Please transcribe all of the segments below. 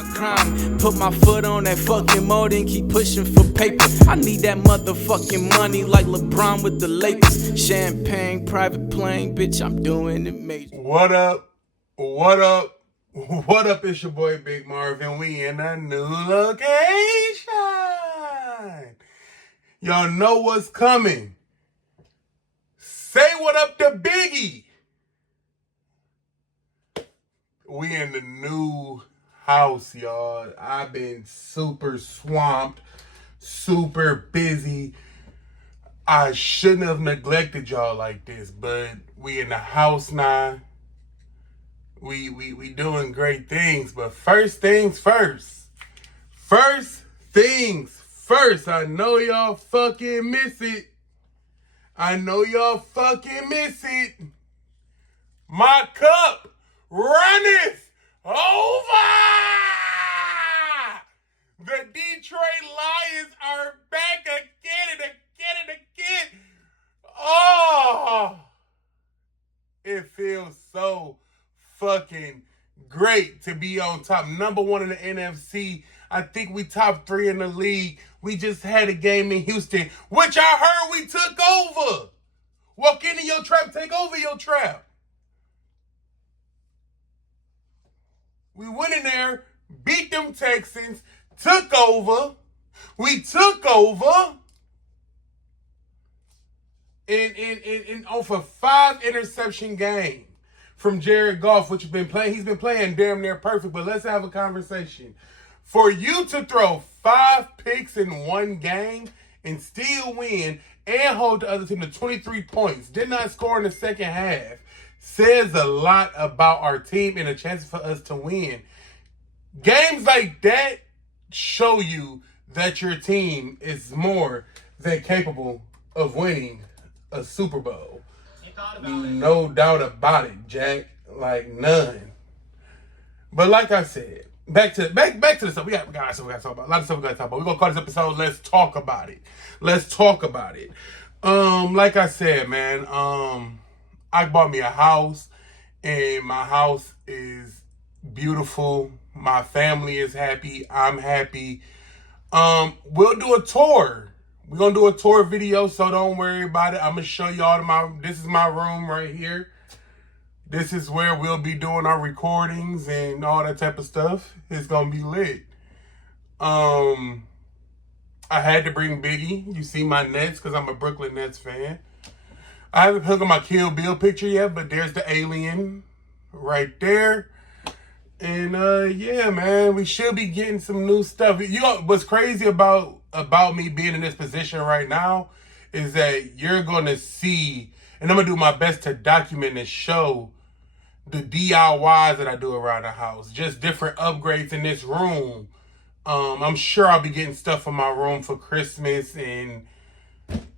my grind. Put my foot on that fucking mold and keep pushing for paper. I need that motherfucking money like LeBron with the Lakers. Champagne, private plane, bitch, I'm doing it major. What up? What up? What up? It's your boy Big Marvin. We in a new location. Y'all know what's coming. Say what up to Biggie. We in the new house, y'all. I've been super swamped, super busy. I shouldn't have neglected y'all like this, but we in the house now. We doing great things, but first things first. First things first. I know y'all fucking miss it. I know y'all fucking miss it. My cup runneth over. The Detroit Lions are back again and again and again. Oh, it feels so fucking great to be on top. Number one in the NFC. I think we top 3 in the league. We just had a game in Houston, which I heard we took over. Walk into your trap, take over your trap. We went in there, beat them Texans, took over. We took over. And off a 5 interception game from Jared Goff, which he's been playing damn near perfect, but let's have a conversation. For you to throw 5 picks in one game and still win and hold the other team to 23 points, did not score in the second half, says a lot about our team and a chance for us to win. Games like that show you that your team is more than capable of winning a Super Bowl. No doubt about it, Jack. Like none. But like I said, back to the stuff. We got stuff we got to talk about. A lot of stuff we got to talk about. We're gonna call this episode "Let's Talk About It." Let's talk about it. Like I said, man. I bought me a house, and my house is beautiful. My family is happy. I'm happy. We'll do a tour. We're going to do a tour video, so don't worry about it. I'm going to show y'all this is my room right here. This is where we'll be doing our recordings and all that type of stuff. It's going to be lit. I had to bring Biggie. You see my Nets because I'm a Brooklyn Nets fan. I haven't hung up my Kill Bill picture yet, but there's the alien right there. And yeah, man, we should be getting some new stuff. You know what's crazy about me being in this position right now is that you're gonna see, and I'm gonna do my best to document and show the DIYs that I do around the house. Just different upgrades in this room. I'm sure I'll be getting stuff for my room for Christmas and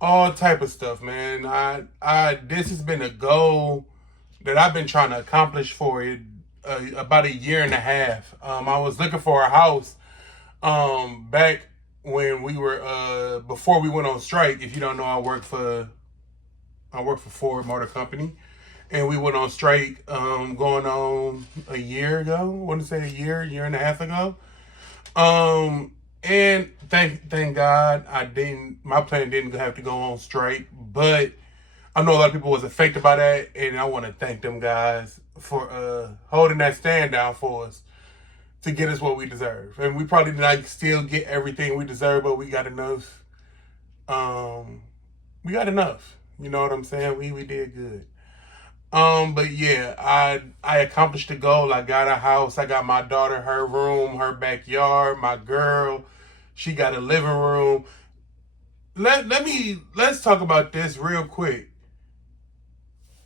all type of stuff, man. This has been a goal that I've been trying to accomplish for it. About a year and a half. I was looking for a house back when we were before we went on strike. If you don't know, I work for Ford Motor Company, and we went on strike going on a year ago. I want to say a year and a half ago. And thank God my plan didn't have to go on strike, but I know a lot of people was affected by that, and I want to thank them guys for holding that stand down for us to get us what we deserve. And we probably did not still get everything we deserve, but we got enough. We got enough. You know what I'm saying? We did good. But yeah, I accomplished the goal. I got a house. I got my daughter her room, her backyard. My girl, she got a living room. Let's talk about this real quick.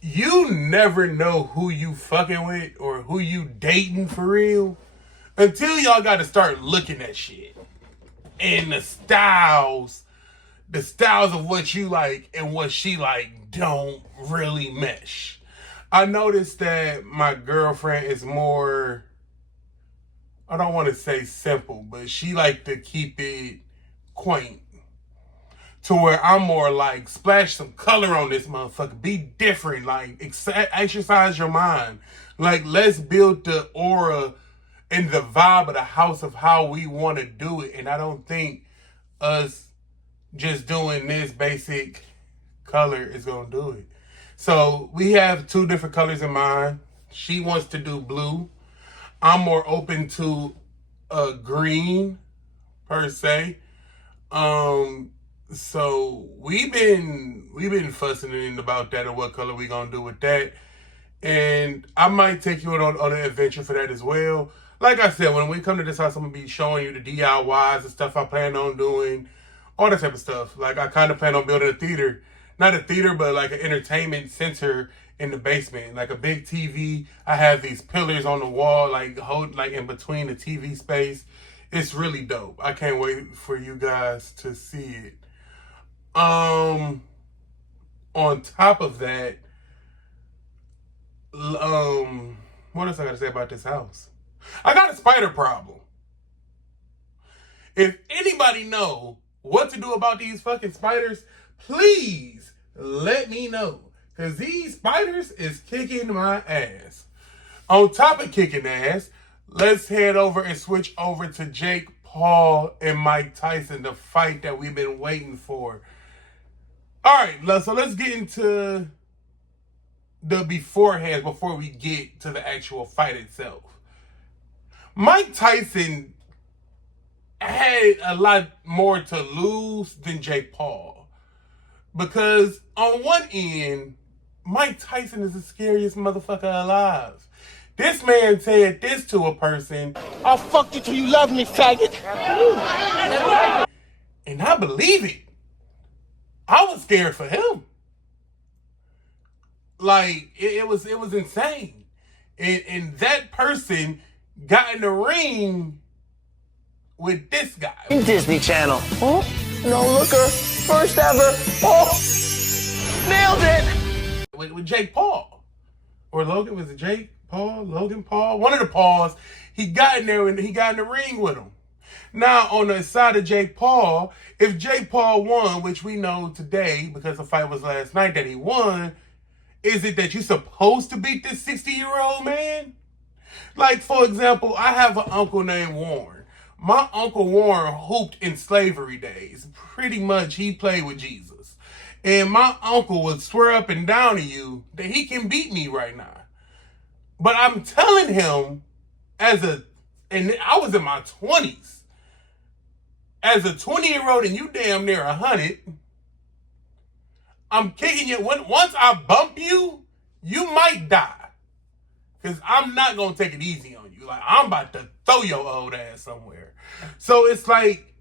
You never know who you fucking with or who you dating for real until y'all got to start looking at shit and the styles of what you like and what she like don't really mesh. I noticed that my girlfriend is more, I don't want to say simple, but she like to keep it quaint. To where I'm more like, splash some color on this motherfucker. Be different. Like, exercise your mind. Like, let's build the aura and the vibe of the house of how we want to do it. And I don't think us just doing this basic color is going to do it. So we have 2 different colors in mind. She wants to do blue. I'm more open to a green per se. So we've been fussing in about that and what color we gonna do with that. And I might take you on an adventure for that as well. Like I said, when we come to this house, I'm gonna be showing you the DIYs and stuff I plan on doing, all that type of stuff. Like I kind of plan on building a theater, not a theater, but like an entertainment center in the basement, like a big TV. I have these pillars on the wall, like in between the TV space. It's really dope. I can't wait for you guys to see it. On top of that, what else I gotta say about this house? I got a spider problem. If anybody know what to do about these fucking spiders, please let me know. Cause these spiders is kicking my ass. On top of kicking ass, let's head over and switch over to Jake Paul and Mike Tyson, the fight that we've been waiting for. All right, so let's get into the beforehand before we get to the actual fight itself. Mike Tyson had a lot more to lose than Jake Paul. Because on one end, Mike Tyson is the scariest motherfucker alive. This man said this to a person. I'll fuck you till you love me, faggot. And I believe it. I was scared for him. Like, it was insane. And that person got in the ring with this guy. Disney Channel. Oh, no looker. First ever. Oh, nailed it. With Jake Paul. Or Logan, was it Jake Paul? Logan Paul? One of the Pauls. He got in there and he got in the ring with him. Now, on the side of Jake Paul, if Jake Paul won, which we know today, because the fight was last night that he won, is it that you're supposed to beat this 60-year-old man? Like, for example, I have an uncle named Warren. My Uncle Warren hooped in slavery days. Pretty much, he played with Jesus. And my uncle would swear up and down to you that he can beat me right now. But I'm telling him, and I was in my 20s, as a 20-year-old and you damn near 100, I'm kicking you. Once I bump you, you might die. Because I'm not going to take it easy on you. Like, I'm about to throw your old ass somewhere. So it's like,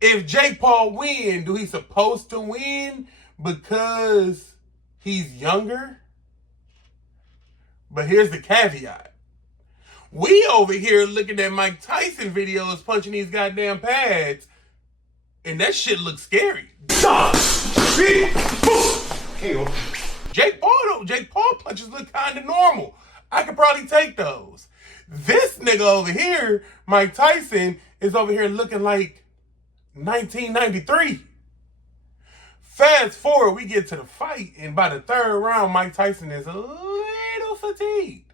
if Jake Paul win, do he supposed to win because he's younger? But here's the caveat. We over here looking at Mike Tyson videos punching these goddamn pads, and that shit looks scary. Jake Paul punches look kind of normal. I could probably take those. This nigga over here, Mike Tyson, is over here looking like 1993. Fast forward, we get to the fight, and by the third round, Mike Tyson is a little fatigued.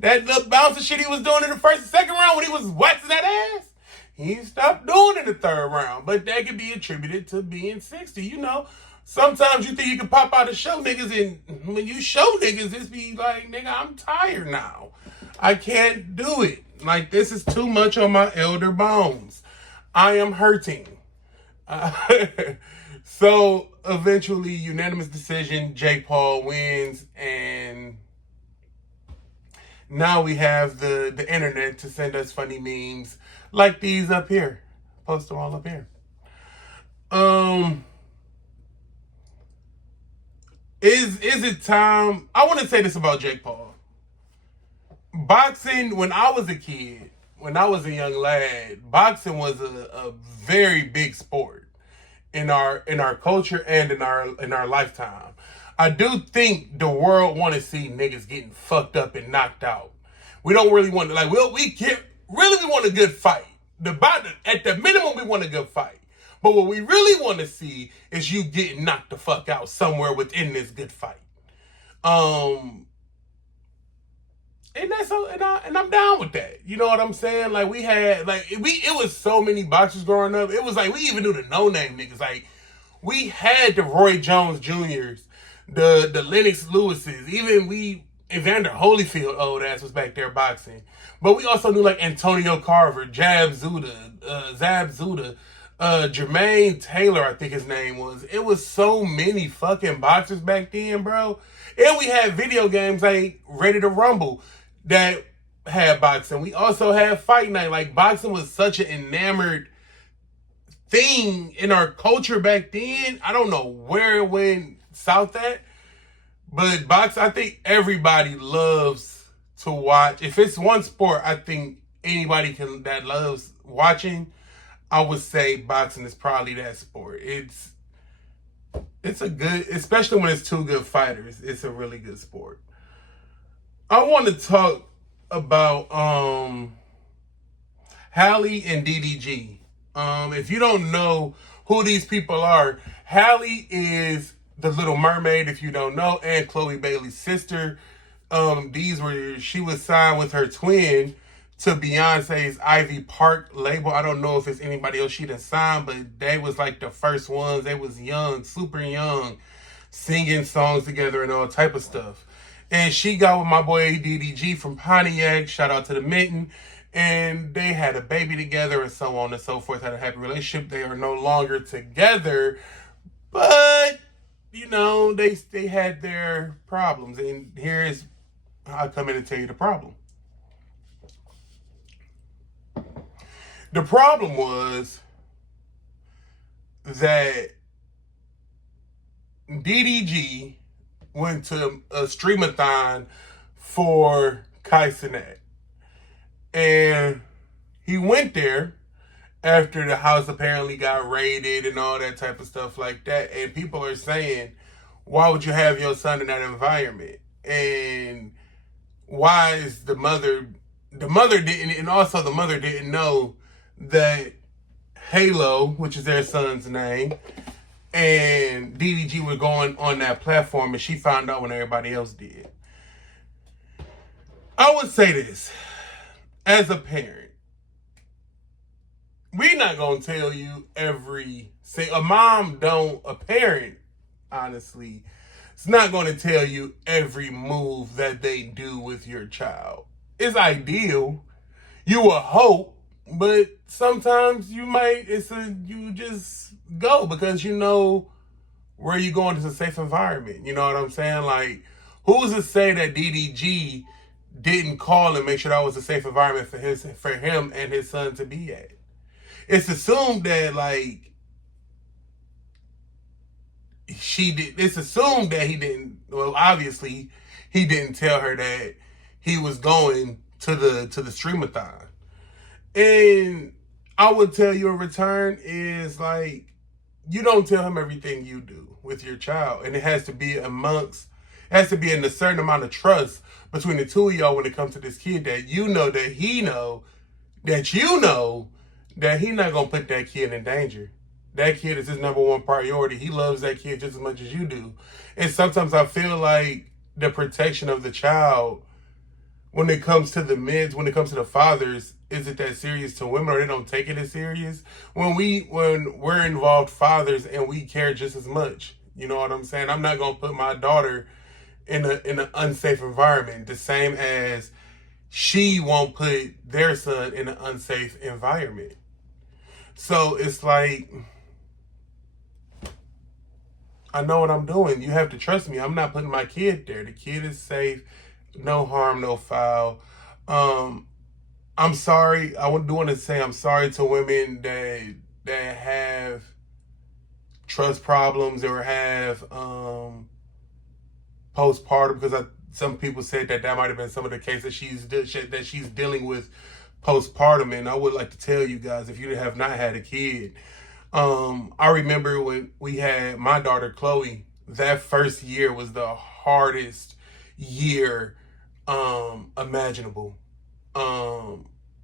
That little bouncer shit he was doing in the first and second round when he was waxing that ass, he stopped doing in the third round. But that could be attributed to being 60. You know, sometimes you think you can pop out and show niggas, and when you show niggas, it's be like, nigga, I'm tired now. I can't do it. Like, this is too much on my elder bones. I am hurting. So, eventually, unanimous decision, Jake Paul wins, and now we have the internet to send us funny memes like these up here. Post them all up here. Is it time? I want to say this about Jake Paul. Boxing, when I was a kid, when I was a young lad, boxing was a very big sport in our culture and in our lifetime. I do think the world want to see niggas getting fucked up and knocked out. We don't really want to, like, we want a good fight. At the minimum, we want a good fight. But what we really want to see is you getting knocked the fuck out somewhere within this good fight. And that's so, and I'm down with that. You know what I'm saying? Like we had, it was so many boxers growing up. It was like we even knew the no name niggas. Like we had the Roy Jones Juniors, the Lennox Lewises, even Evander Holyfield old ass was back there boxing. But we also knew like Antonio Carver, Zab Zuda, Jermaine Taylor, I think his name was. It was so many fucking boxers back then, bro. And we had video games like Ready to Rumble that had boxing. We also had Fight Night. Like boxing was such an enamored thing in our culture back then. I don't know where it went south at, but I think everybody loves to watch. If it's one sport, I think anybody that loves watching, I would say boxing is probably that sport. It's a good, especially when it's two good fighters, it's a really good sport. I want to talk about Halle and DDG. If you don't know who these people are, Halle is the Little Mermaid, if you don't know, and Chloe Bailey's sister. She was signed with her twin to Beyonce's Ivy Park label. I don't know if it's anybody else she done signed, but they was like the first ones. They was young, super young, singing songs together and all type of stuff. And she got with my boy DDG from Pontiac, shout out to the Mitten, and they had a baby together and so on and so forth, had a happy relationship. They are no longer together, but, you know, they had their problems. And here is how I come in and tell you the problem. The problem was that DDG went to a streamathon for Tyson. And he went there after the house apparently got raided and all that type of stuff like that. And people are saying, why would you have your son in that environment? And why is the mother didn't know that Halo, which is their son's name, and DDG were going on that platform, and she found out when everybody else did. I would say this, as a parent, we're not going to tell you a parent, honestly, it's not going to tell you every move that they do with your child. It's ideal. You will hope, but sometimes you just go because you know where you're going is a safe environment. You know what I'm saying? Like, who's to say that DDG didn't call and make sure that was a safe environment for him and his son to be at? It's assumed that, like, it's assumed that he didn't, well, obviously, he didn't tell her that he was going to the streamathon. And I would tell you in return is, like, you don't tell him everything you do with your child. And it has to be in a certain amount of trust between the two of y'all when it comes to this kid, that you know that he know that you know that he not going to put that kid in danger. That kid is his number one priority. He loves that kid just as much as you do. And sometimes I feel like the protection of the child, when it comes to the fathers, isn't that serious to women, or they don't take it as serious. When we're involved fathers and we care just as much. You know what I'm saying? I'm not gonna put my daughter in an unsafe environment, the same as she won't put their son in an unsafe environment. So it's like, I know what I'm doing. You have to trust me. I'm not putting my kid there. The kid is safe. No harm, no foul. I'm sorry. I do want to say I'm sorry to women that have trust problems or have postpartum, because some people said that might have been some of the cases that she's dealing with postpartum. And I would like to tell you guys, if you have not had a kid, I remember when we had my daughter Chloe, that first year was the hardest year imaginable.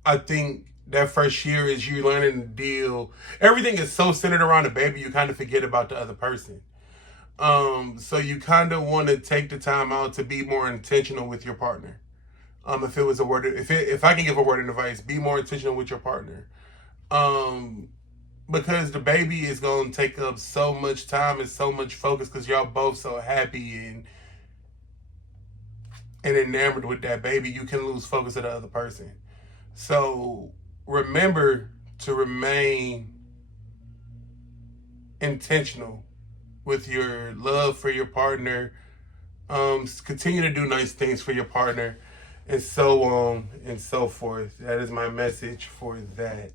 I think that first year is you learning to deal. Everything is so centered around the baby, you kind of forget about the other person. So you kind of want to take the time out to be more intentional with your partner. If it was a word, if I can give a word of advice, be more intentional with your partner. Because the baby is gonna take up so much time and so much focus because y'all both so happy and enamored with that baby, you can lose focus of the other person. So remember to remain intentional with your love for your partner. Continue to do nice things for your partner, and so on and so forth. That is my message for that.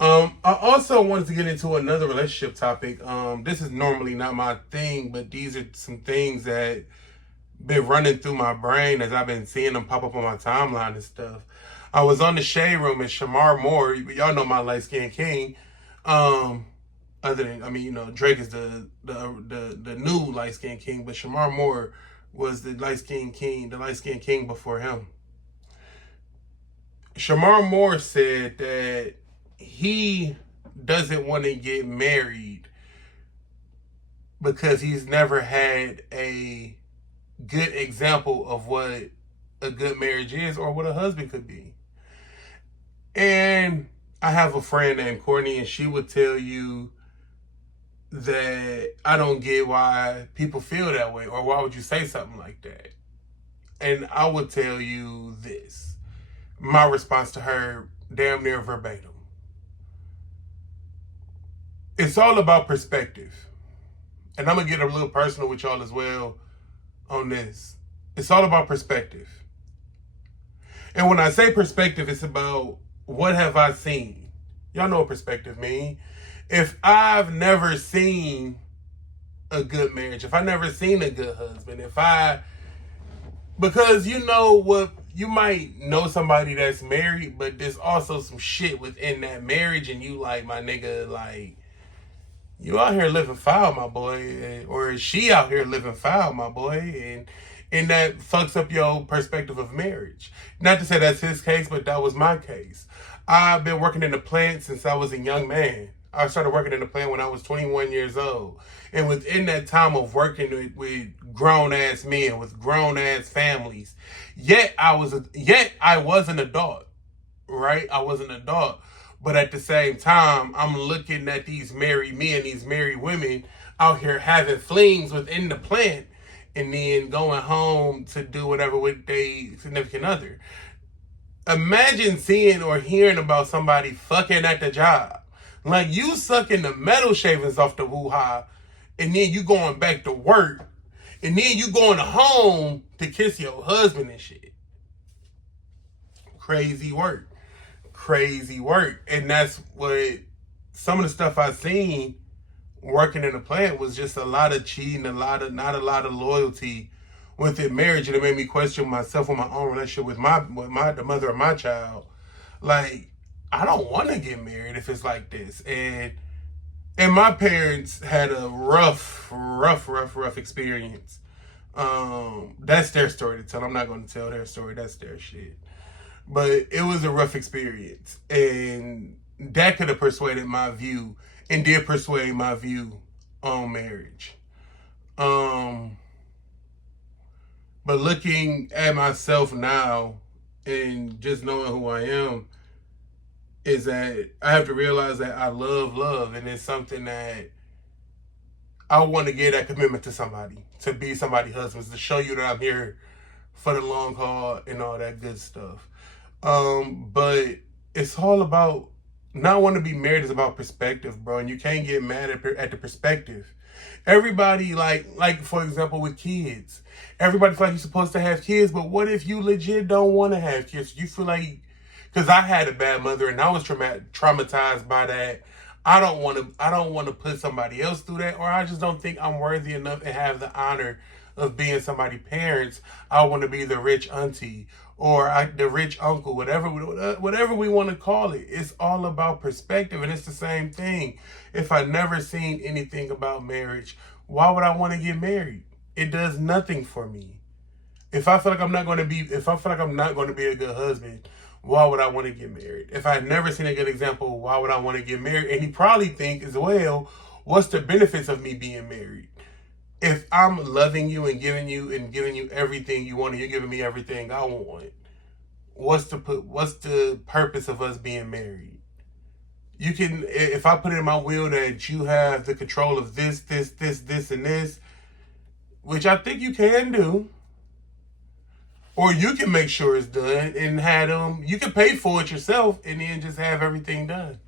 I also wanted to get into another relationship topic. This is normally not my thing, but these are some things that been running through my brain as I've been seeing them pop up on my timeline and stuff. I was on the Shade Room and Shamar Moore, y'all know my light skinned king. Other than, I mean, you know, Drake is the new light skinned king, but Shamar Moore was the light skinned king before him. Shamar Moore said that he doesn't want to get married because he's never had a good example of what a good marriage is or what a husband could be. And I have a friend named Courtney, and she would tell you that I don't get why people feel that way, or why would you say something like that? And I would tell you this. My response to her, damn near verbatim. It's all about perspective. And I'm going to get a little personal with y'all as well on this. It's all about perspective. And when I say perspective, it's about what have I seen? Y'all know what perspective means. If I've never seen a good marriage, if I've never seen a good husband, because you know what, you might know somebody that's married, but there's also some shit within that marriage, and you like, my nigga, like, you out here living foul, my boy, or is she out here living foul, my boy, and that fucks up your perspective of marriage. Not to say that's his case, but that was my case. I've been working in the plant since I was a young man. I started working in the plant when I was 21 years old. And within that time of working with grown-ass men, with grown-ass families, yet I was an adult, right? I was an adult. But at the same time, I'm looking at these married men, these married women out here having flings within the plant and then going home to do whatever with their significant other. Imagine seeing or hearing about somebody fucking at the job. Like, you sucking the metal shavings off the hoo-ha, and then you going back to work, and then you going home to kiss your husband and shit. Crazy work. Crazy work. And that's what some of the stuff I've seen working in the plant was just a lot of cheating, not a lot of loyalty within marriage. And it made me question myself on my own relationship with the mother of my child. Like, I don't want to get married if it's like this. And my parents had a rough experience. That's their story to tell. I'm not going to tell their story. That's their shit. But it was a rough experience. And that could have persuaded my view and did persuade my view on marriage. But looking at myself now and just knowing who I am, is that I have to realize that I love, and it's something that I want to give that commitment to somebody, to be somebody's husband, to show you that I'm here for the long haul and all that good stuff. But it's all about not wanting to be married is about perspective, bro, and you can't get mad at the perspective. Everybody, like for example, with kids, everybody feels like you're supposed to have kids, but what if you legit don't want to have kids? You feel like, because I had a bad mother and I was traumatized by that. I don't want to put somebody else through that, or I just don't think I'm worthy enough and have the honor of being somebody's parents. I want to be the rich auntie or the rich uncle, whatever we want to call it. It's all about perspective, and it's the same thing. If I never seen anything about marriage, why would I want to get married? It does nothing for me. If I feel like I'm not going to be a good husband, why would I want to get married? If I've never seen a good example, why would I want to get married? And he probably think as well, what's the benefits of me being married? If I'm loving you and giving you everything you want, and you're giving me everything I want, what's the purpose of us being married? You can, if I put it in my will that you have the control of this, and this, which I think you can do, or you can make sure it's done and have them, you can pay for it yourself and then just have everything done.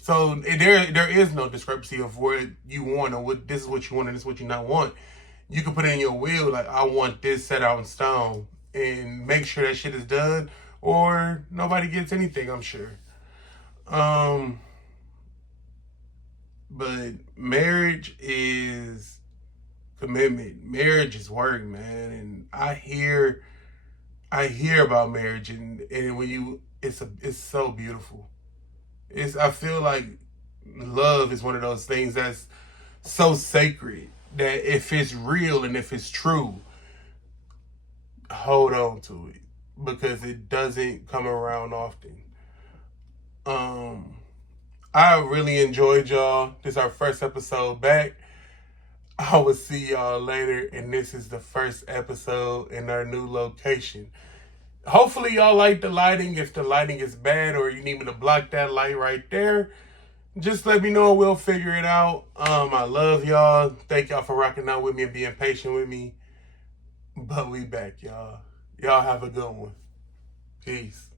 So there is no discrepancy of what you want or what this is what you want and this is what you not want. You can put it in your will, like, I want this set out in stone, and make sure that shit is done, or nobody gets anything, I'm sure. But marriage is commitment. Marriage is work, man. And I hear about marriage, and when it's so beautiful. I feel like love is one of those things that's so sacred that if it's real and if it's true, hold on to it, because it doesn't come around often. I really enjoyed y'all. This is our first episode back. I will see y'all later, and this is the first episode in our new location. Hopefully y'all like the lighting. If the lighting is bad or you need me to block that light right there, just let me know. We'll figure it out. I love y'all. Thank y'all for rocking out with me and being patient with me. But we back, y'all. Y'all have a good one. Peace.